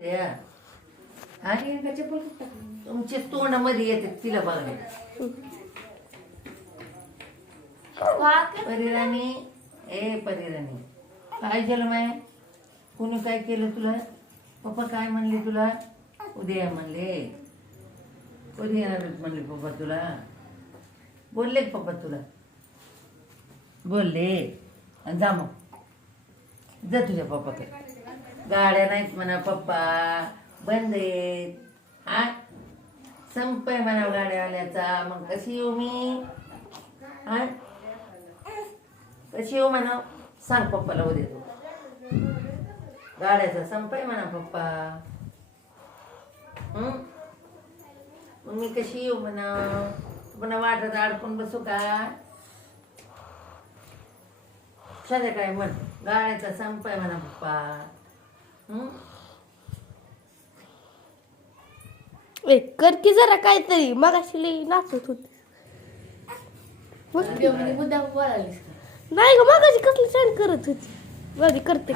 त्या आणि तुमच्या तोंडामध्ये येते तिला बघायला परिराणी. ए परिराणी, काय झालं माय? कोणी काय केलं तुला? पप्पा काय म्हणले तुला? उद्या म्हणले, कधी येणार म्हणले पप्पा तुला? बोलले का पप्पा तुला? बोलले. आणि जा मग जा तुझ्या पप्पाकडे. गाड्या नाहीत म्हणा पप्पा, बंद आहेत. हा संपय म्हणा गाड्यावाल्याचा. मग कशी येऊ मी? हा कशी येऊ म्हणा? सांग पप्पाला उद्या तू. गाड्याचा संपय म्हणा पप्पा. मग मी कशी येऊ म्हणा? पुन्हा वाटत अडकून बसू का? सध्या काय म्हण, गाड्याचा संपय म्हणा पप्पा. कर की जरा काहीतरी. मगाशी लई नाचत होती. नाही ग, मगाशी कसली छान करत होती. बघ करते.